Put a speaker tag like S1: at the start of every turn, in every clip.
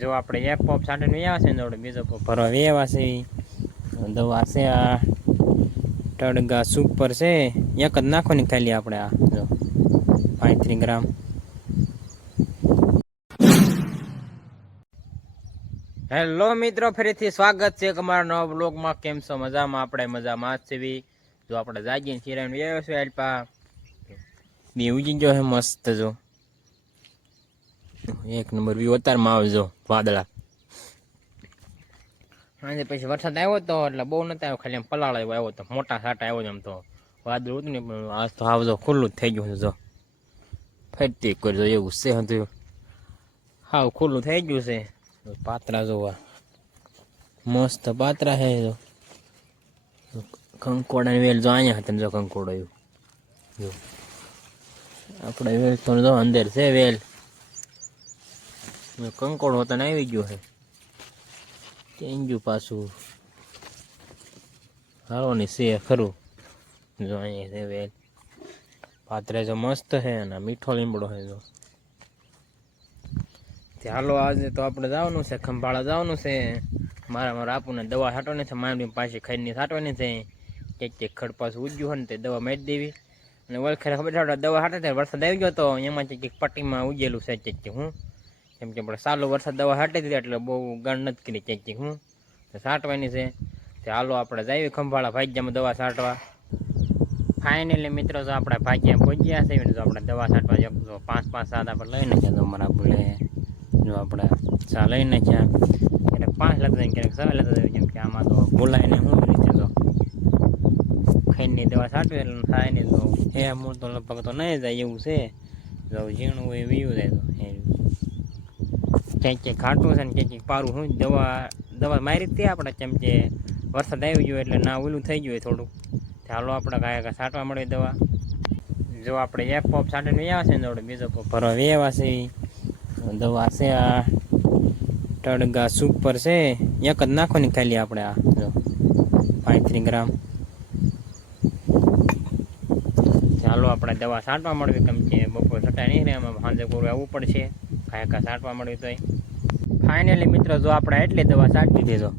S1: જો આપણે એક પોપ સાંટીને વ્યાવા છે બીજો પોપ ભરવા વ્યાવા દવા છે આ ટડગા સુપર છે. એક જ નાખવાની ખાલી આપણે આ, જો. પાંત્રીસ ગ્રામ. હેલો મિત્રો, ફરીથી સ્વાગત છે અમારા નવા બ્લોગમાં કેમ છો? મજામાં? આપણે મજામાં જ છીએ. જો આપણે જાગીને ચિરાઈને વ્યાવ્યો છે અલ્પા બે ઉજી ગયો છે મસ્ત, જો. એક નંબર વ્યૂ અત્યારમાં આવજો વાદળા. આજે પછી વરસાદ આવ્યો તો એટલે બહુ નતો આવ્યો, ખાલી આમ પલાળ આવ્યો આવ્યો તો, મોટા સાટા આવ્યો છે આમ તો. વાદળ હતું ને પણ આજ તો આવજો ખુલ્લું જ થઈ ગયું છે જો. ફરતી કરજો એવું છે હતું હાવ ખુલ્લું થઈ ગયું છે. પાત્રા જોવા મસ્ત પાત્રા છે જો. કંકોડા વેલ જો અહીંયા હતા ને જો કંકોડો એવું. જો. આપણે વેલ તો જો અંદર છે વેલ. કંકોડો હોતાને આવી ગયો છે કેમ પાછું. હારો ને છે, ખરું. જો અહીંયા છે, વેલ. પાત્રે જો મસ્ત છે અને મીઠો લીમડો છે જો. હાલો, આજે તો આપણે જવાનું છે, ખંભાળા જવાનું છે. મારા મારા આપણને દવા છાંટવાની છે માંડવી પાછી ખાઈને છાંટવાની છે. એક એક ખડ પાછું ઉજ્યું હોય ને તે દવા મારી દેવી. અને વલખેર ખબર દવા છાંટે વરસાદ આવી ગયો તો એમાં એક પટ્ટીમાં ઉજેલું છે ચેક હું. કેમ કે આપણે સાલો વરસાદ દવા છાંટી દીધી એટલે બહુ ગણ નથી કરી ક્યાંક ક્યાંક હું તો છાંટવાની છે. તે હાલો આપણે જઈએ ખંભાળા ભાગ્યામાં દવા છાંટવા ફાઇનલી મિત્રો, જો આપણે ભાગ્યા પહોંચ્યા છે જો આપણે દવા છાંટવા જો પાંચ પાંચ સાત આપણે લઈને નાખ્યા તો અમારા ભૂલે. જો આપણે ચા લઈ નાખ્યા. એટલે પાંચ લેતા ક્યારેક સવા લેતા જઈએ કેમ કે આમાં તો બોલાય ને શું રીતે તો ખાઈને દવા છાંટવી એટલે થાય ને તો એ મૂળ તો લગભગ તો નહીં જાય એવું છે. જો ઝીણું હોય વીયું જાય તો. ક્યાંક ક્યાંક ઘાટું છે ને ક્યાંક ક્યાંક પારું હું દવા દવા મારી તે આપણે કેમ કે વરસાદ આવી ગયો એટલે ના ઓલું થઈ ગયું થોડુંક. ચાલો આપણે કાંઈ કાંઈ છાંટવા મળે દવા. જો આપણે એક પોપ છાંટીને વ્યાવા છે ને બીજો પોપ ભરવા વ્યાવા છે દવા છે આ ટડગા સુપર છે. એક જ નાખવાની ખાલી આપણે આ, જો. પાંત્રીસ ગ્રામ. ચાલો આપણે દવા છાંટવા મળવી કેમ કે બપોર છટાય નહીં રહે એમાં સાંજે પૂરું આવવું પડશે. કાંઈ કાંઈ છાંટવા મળવી તોય. ફાઇનલી મિત્રો, જો આપણે એટલી દવા છાંટી દીધો.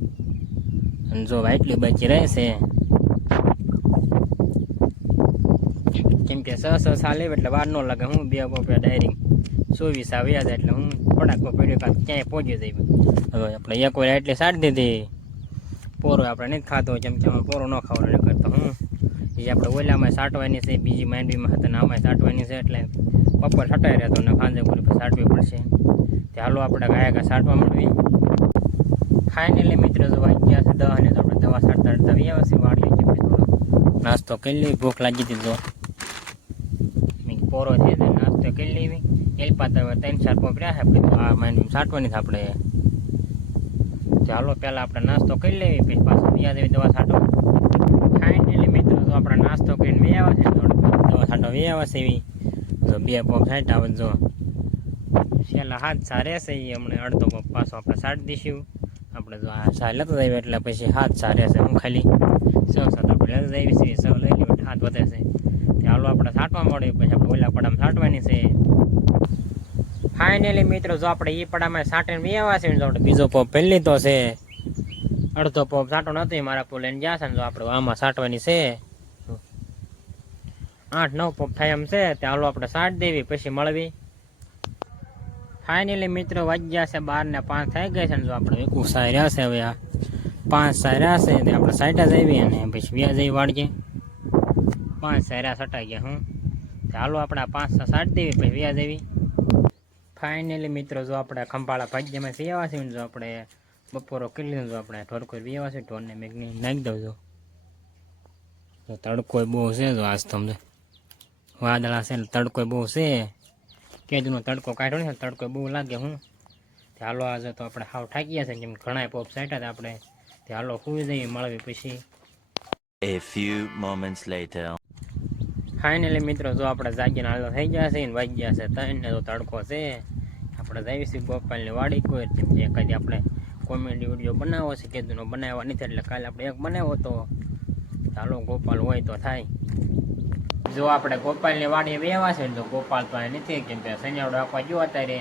S1: અને જો એટલી બચી રહેશે. કેમ કે સ સ સાલ એટલે વાર ન લાગે. હું બે પોપે ડાયરી ચોવીસ આવ્યા હતા એટલે હું પડાકો પડ્યો કાંક ક્યાંય પહોંચી જઈ હવે આપણે એક વાર એટલી સાડી દીધી. પોરો આપણે નથી ખાતો જેમ કે પોરો ન ખાવાનો કરતો હું એ આપણે ઓલામાં સાટવાની છે, બીજી માંડવીમાં હતા ને આમાં સાટવાની છે એટલે બપોર છટાઈ રહેતો ને ખાંજે પૂરી સાટવી પડશે. તે હાલો આપણે ગાયા કયા સાટવા મળવી ફાઇનલી મિત્રો જો વાગ્યા છે ને તો આપણે દવા સાટતા સાટતા આવ્યા છે વાળીએ કે થોડો નાસ્તો કરી લેવી ભૂખ લાગી તો. મેં પોરો છે તે નાસ્તો કરી લેવી એલ પાતા હવે ત્રણ ચાર પોપડ્યા છે આપણે આ માંડવી સાટવાની છે આપણે. ચાલો પહેલાં આપણે નાસ્તો કરી લેવી પછી પાછો યાદ એવી દવા છાંટવા ફાઇનલી મિત્રો તો આપણે નાસ્તો કરીને વે આવે છે દવા છાંટવા વે આવે છે એવી. જો બે પોપ છાંટા આવે જો. છેલ્લા હાથ સારે છે એ હમણાં અડધો પોપ પાછો આપણે છાંટી દઈશું આપણે જો આ સા લેતા જઈએ એટલે પછી હાથ સારે છે હું ખાલી સૌ સાત આપણે લેતા જઈએ છીએ સૌ લઈ લઈએ હાથ વધે છે. ચાલો આપણે સાટવા મળ્યું, પછી આપણે ઓલા પડામાં છાંટવાની છે. ફાઇનલી મિત્રો, જો આપણે એ પડામાં સાટીને આવ્યા છે જો આપણે બીજો પોપ પહેલી તો છે. અડધો પોપ સાટો નથી મારા પોલ લઈને ગયા છે ને જો આપણે આમાં સાટવાની છે. આઠ નવ પોપ થાય એમ છે, તે હાલો આપણે સાંટ દેવી, પછી મળવી. ફાઇનલી મિત્રો, વાગ્યા છે બાર ને પાંચ થઈ ગયા છે ને જો આપણે એકું સારી છે હવે આ. પાંચ સાય રહ્યા છે તે આપણે સાઈટા જઈએ અને પછી વ્યાજ જઈ વાળજે પાંચ સાયરા સટાઈ ગયા હું. ચાલો આપણે આ પાંચ સાટ દેવી, પછી વ્યાજ આવી ફાઇનલી મિત્રો, જો આપણે ખંભાળા ભાગ્યમાં સેવા છે જો આપણે બપોરો કરી જો આપણે ઢોરકો વ્યવા છે ઢોરને મેઘની નાખી દઉં જો તડકો બહુ છે જો આજ તમને વાદળા છે ને તડકો બહુ છે. કેજનો તડકો કાઢ્યો ને તડકો બહુ લાગે હું. હાલો આજે તો આપણે હાવ ગયા છે જેમ ઘણા પોપ સાઈટા આપણે. તે હાલો સુઈ જઈએ મળવી પછી.
S2: A few moments later.
S1: Finally મિત્રો જો આપણે જાગીને હાલો થઈ ગયા છે ને વાગી ગયા છે ત્રણ ને તો તડકો છે. આપણે જઈશું ગોપાલની વાડી કોઈ જેમ જે કદી આપણે કોમેડી વીડિયો બનાવો છે કીધું બનાવવા નથી એટલે કાલે આપણે એક બનાવ્યો તો. ચાલો ગોપાલ હોય તો થાય. જો આપણે ગોપાલની વાડીએ બેવા છે ને તો ગોપાલ તો નથી કેમ કે શનિયાળો આપવા ગયો અત્યારે.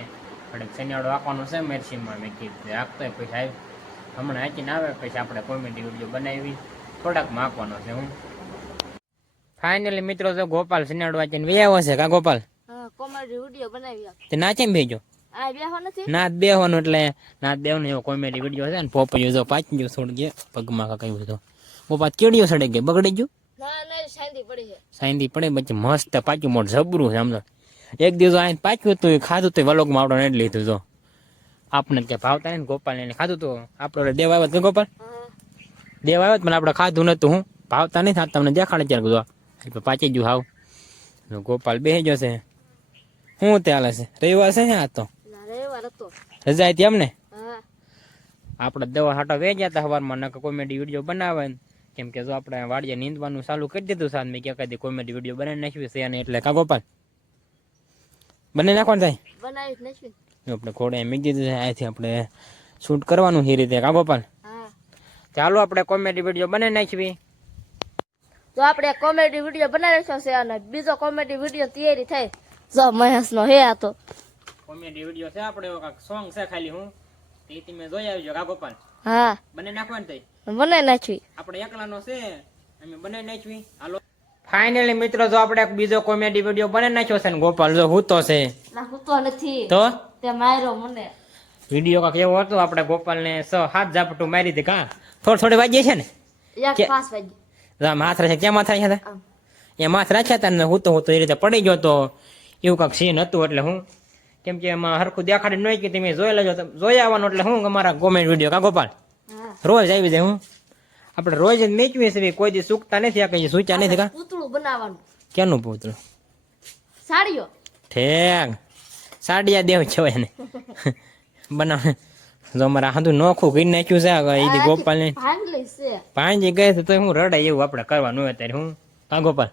S1: પણ શનિયાળો આપવાનું છે મેરસીમાં મેં કીધું આપતો હોય પછી આવી હમણાં આંચીને આવે પછી આપણે કોમેડી વીડિયો બનાવી. થોડાક માપવાનો છે હું. ફાઇનલી મિત્રો તો ગોપાલ શનિયાળો વાંચીને વ્યાવો છે કા ગોપાલ?
S3: કોમેડી વીડિયો બનાવી
S1: તે નાચે ને ભેજો
S3: નાથ?
S1: નથી બેહવાનું એટલે નાચ બેહવાનું એવો કોમેડી વીડિયો છે ને પોપૈયો જો પાંચ ગયો છોડ ગયા પગમાં કાંઈ તો. પોપા કેડીઓ સડે ગયો બગડી ગયું?
S3: શાંતિ પડી
S1: પછી મસ્ત પાછું મોટ જબરું છે સમજો એક દિવસ આ પાછું હતું એ ખાધું તો વલોગ માવડો ને લીધું તો આપણે કે ભાવતા ને ગોપાલ એને ખાધું તો આપણે દેવ આવ્યો કે ગોપાલ? દેવ આવ્યો પણ આપણે ખાધું નતું હું. ભાવતા નહીં થતા તમને દેખાડે ત્યારે કીધું પાછી ગયું હાવ. ગોપાલ બેસી જશે શું તે હાલે છે? રવિવાર છે ને આ તો?
S3: હતો.
S1: રજા હતી એમને? આપણે દવા હાટો વેચ્યા હતા સવારમાં નકર કોમેડી વીડિયો બનાવે ને. કેમ કે જો આપણે વાડીએ નીંદવાનું ચાલુ કરી દીધું સાંજ મેં ક્યાં કદી કોમેડી વીડિયો બનાવી નાખ્યું છે અને એટલે કા ગોપાલ બનાવી નાખવાનું થાય?
S3: બનાવી જ
S1: આપણે ઘોડે મીક દીધું છે અહીંથી આપણે શૂટ કરવાનું એ રીતે. કા ગોપાલ ચાલો આપણે કોમેડી વીડિયો બનાવી નાખવી
S3: તો આપણે કોમેડી વીડિયો બનાવી છે અને બીજો કોમેડી વીડિયો તૈયારી થાય. જો મહેશ નો હે આ તો.
S1: કોમેડી વીડિયો છે આપણે સોંગ છે ખાલી હું. તે તમે જોઈ આવજો કા ગોપાલ
S3: હા.
S1: બને નાખવાનું થાય?
S3: બનાવી નાખવી.
S1: આપણે એકલાનો છે અમે બનાવી નાખવી. હાલો. ફાઇનલી મિત્રો જો આપણે એક બીજો કોમેડી વીડિયો બનાવી નાખ્યો છે ને ગોપાલ જો હૂતો છે?
S3: ના હૂતો નથી.
S1: તો?
S3: તે માર્યો મને.
S1: વીડિયો કાંક એવો હતો આપણે ગોપાલને સ હાથ ઝાપટું મારી હતી કા? થોડી થોડી વાગી છે ને?
S3: એક પાસ વાગી
S1: રામ હાથ રાખે. ક્યાં માથ રાખ્યા હતા?
S3: આમ.
S1: એ માથ રાખ્યા હતા ને હું તો હું તો એ રીતે પડી ગયો તો એવું કાંક સીન હતું એટલે હું કેમ કે એમાં હરખું દેખાડી નહીં કે તમે જોઈ લેજો. જોઈ આવવાનું એટલે હું અમારા કોમેન્ટ વીડિયો કા ગોપાલ? રોજ આવી જાય હું? આપણે રોજ જ મેચવી છે કોઈ દી સુકતા નથી આ કઈ સૂચા નથી કા?
S3: પૂતળું બનાવવાનું.
S1: કેનું પૂતળું?
S3: સાડીઓ.
S1: ઠેક સાડિયા દેવ છે એને. બનાવ. જો અમારે હાથું નોખું કરી નાખ્યું છે એ ગોપાલને.
S3: ભાંગલી છે.
S1: પાંજી ગઈ તો હું રડાય એવું આપણે કરવાનું હોય ત્યારે હું? હા ગોપાલ?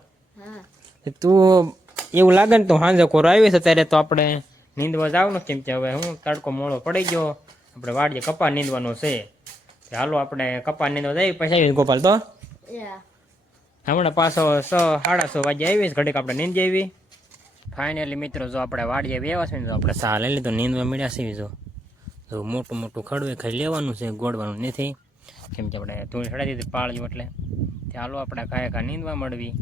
S1: તું એવું લાગે ને તું સાંજે કોરો આવી છે ત્યારે તો આપણે નીંદવા જવાનું કેમ કે હવે હું તડકો મોડો પડી ગયો આપણે વાડીએ કપા નીંદવાનો છે. હાલો આપણે કપા નીંદવા જઈએ પછી આવી ગોપાલ તો? હમણાં પાછો સો સાડા સો વાગે આવીશ ઘડીક આપણે નીંદ આવી ફાઇનલી મિત્રો જો આપણે વાડીએ વ્યવા ને તો આપણે સા લઈ લીધો નીંદવા મળ્યા સીવી જો જો મોટું મોટું ખડવે ખાઈ લેવાનું છે ગોળવાનું નથી. કેમ કે આપણે ધૂળ ચડાવી દીધી પાળ્યું એટલે. ચાલો આપણે ખાય ખા નીંદવા મળવી.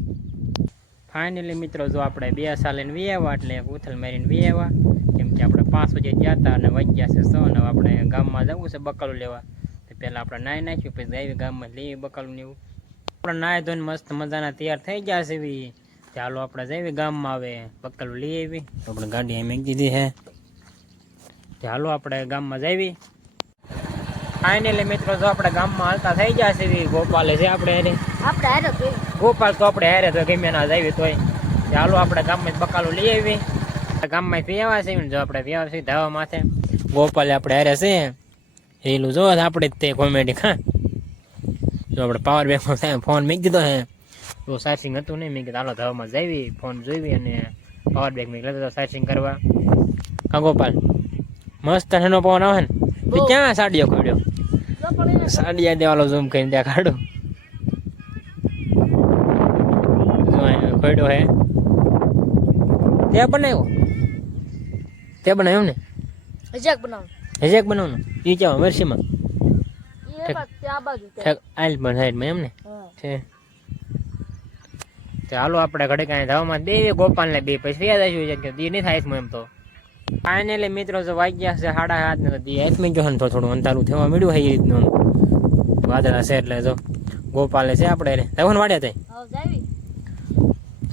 S1: ફાઇનલી મિત્રો જો આપણે બે સાલે વી આવ્યા એટલે ઉથલ મારીને વી આવ્યા. કેમ કે આપણે પાંચ વાગે ગયા હતા અને વાગ્યા છે સો ને આપણે ગામમાં જવું છે બકલું લેવા. તો પહેલાં આપણે નાહી નાખ્યું પછી આવી ગામમાં લઈએ બકાલું ને એવું. આપણે નાહી ધોઈને મસ્ત મજાના તૈયાર થઈ ગયા છે એવી ચાલો આપણે જઈએ ગામમાં આવે બકાલું લઈ આવી આપણે ગાડી એમ દીધી છે ચાલો આપણે ગામમાં જઈએ. ફાઇનલી મિત્રો જો આપણે ગામમાં હાલતા થઈ ગયા છે એવી ગોપાલે છે આપણે એને
S3: આપણે હારે
S1: ગોપાલ તો આપણે હારે તો ગમે ના જાવી તોય. ચાલો આપણે ગામમાં બકાલું લઈ આવી ગામમાં પીવા છે જો આપણે પીવા છે ધાવા માથે. ગોપાલે આપણે હારે છે. એલું જો આપણે જ તે કોમેડી હા. જો આપણે પાવર બેંકમાં ફોન મૂકી દીધો હે તો ચાર્જિંગ હતું નહીં મેં કીધું હાલો ધવામાં જાવી ફોન જોઈ અને પાવર બેંક મેં લેતો ચાર્જિંગ કરવા. કા ગોપાલ મસ્ત ઠંડો પવન આવે ને. તો ક્યાં સાડીઓ ખોડ્યો
S3: સાડી પણ એને
S1: સાડિયા દેવાલો ઝૂમ કરીને ત્યાં કાઢો. જો ખોડ્યો હે તે બનાવ્યો? તે બનાવ્યો ને
S3: હજાક બનાવવાનું
S1: હજેક બનાવવાનું? એ કેવા મરસીમાં
S3: છે.
S1: આઈલ પણ સાઈડમાં એમ ને? છે. ચાલો આપણે ઘડે કાંઈ ધાવામાં બે ગોપાલને બે પછી યાદ આવ્યું છે કે દી નહીં થાય છે એમ તો. ફાઇનલી મિત્રો જો વાગ્યા છે સાડા હાથ ને દી હાથમાં ગયો ને થોડું અંધારું થવા મળ્યું હોય એ રીતનું વાદળા છે એટલે જો ગોપાલે છે આપણે એને વાડ્યા થાય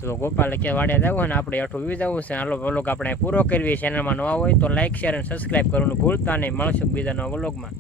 S1: તો ગોપાલ કે વાડે જવું ને આપણે અઠું વી જવું છે. આલો વ્લોગ આપણે પૂરો કરવી ચેનલમાં નવા હોય તો લાઇક શેર અને સબસ્ક્રાઈબ કરવાનું ભૂલતા નહીં. મળશું બીજા નવા વ્લોગમાં